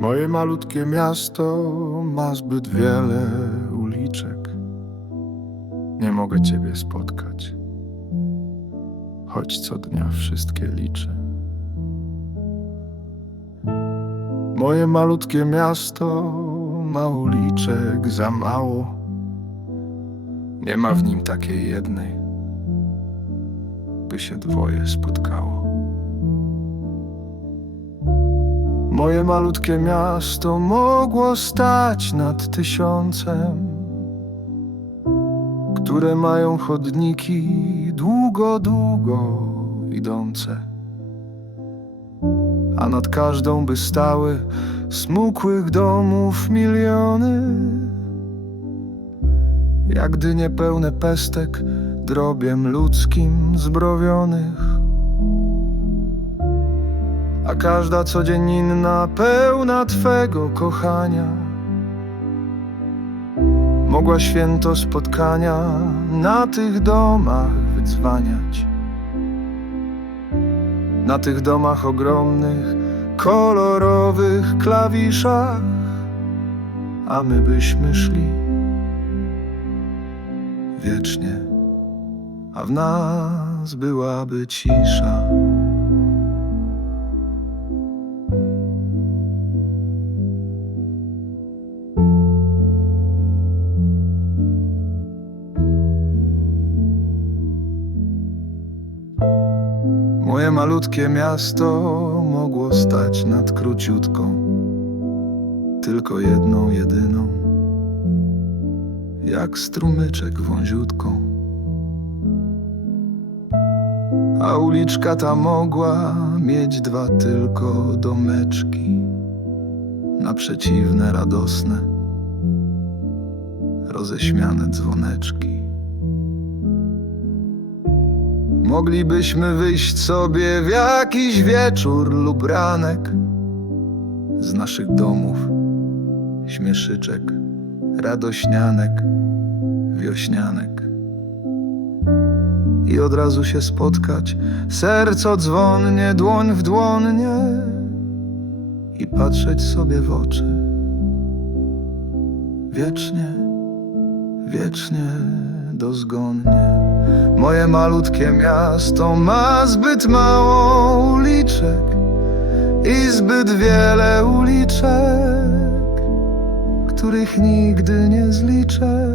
Moje malutkie miasto ma zbyt wiele uliczek. Nie mogę Ciebie spotkać, choć co dnia wszystkie liczę. Moje malutkie miasto ma uliczek za mało. Nie ma w nim takiej jednej, by się dwoje spotkało. Moje malutkie miasto mogło stać nad tysiącem, które mają chodniki długo, długo idące. A nad każdą by stały smukłych domów miliony, jak gdy niepełne pestek drobiem ludzkim zbrowionych każda co dzień inna pełna Twego kochania. Mogła święto spotkania na tych domach wydzwaniać. Na tych domach ogromnych, kolorowych klawiszach, a my byśmy szli wiecznie, a w nas byłaby cisza. Malutkie miasto mogło stać nad króciutką, tylko jedną, jedyną, jak strumyczek wąziutką. A uliczka ta mogła mieć dwa tylko domeczki, na przeciwne, radosne, roześmiane dzwoneczki. Moglibyśmy wyjść sobie w jakiś wieczór lub ranek z naszych domów, śmieszyczek, radośnianek, wiośnianek. I od razu się spotkać, serco dzwonnie, dłoń w dłonie i patrzeć sobie w oczy. Wiecznie, wiecznie dozgonnie. Moje malutkie miasto ma zbyt mało uliczek i zbyt wiele uliczek, których nigdy nie zliczę.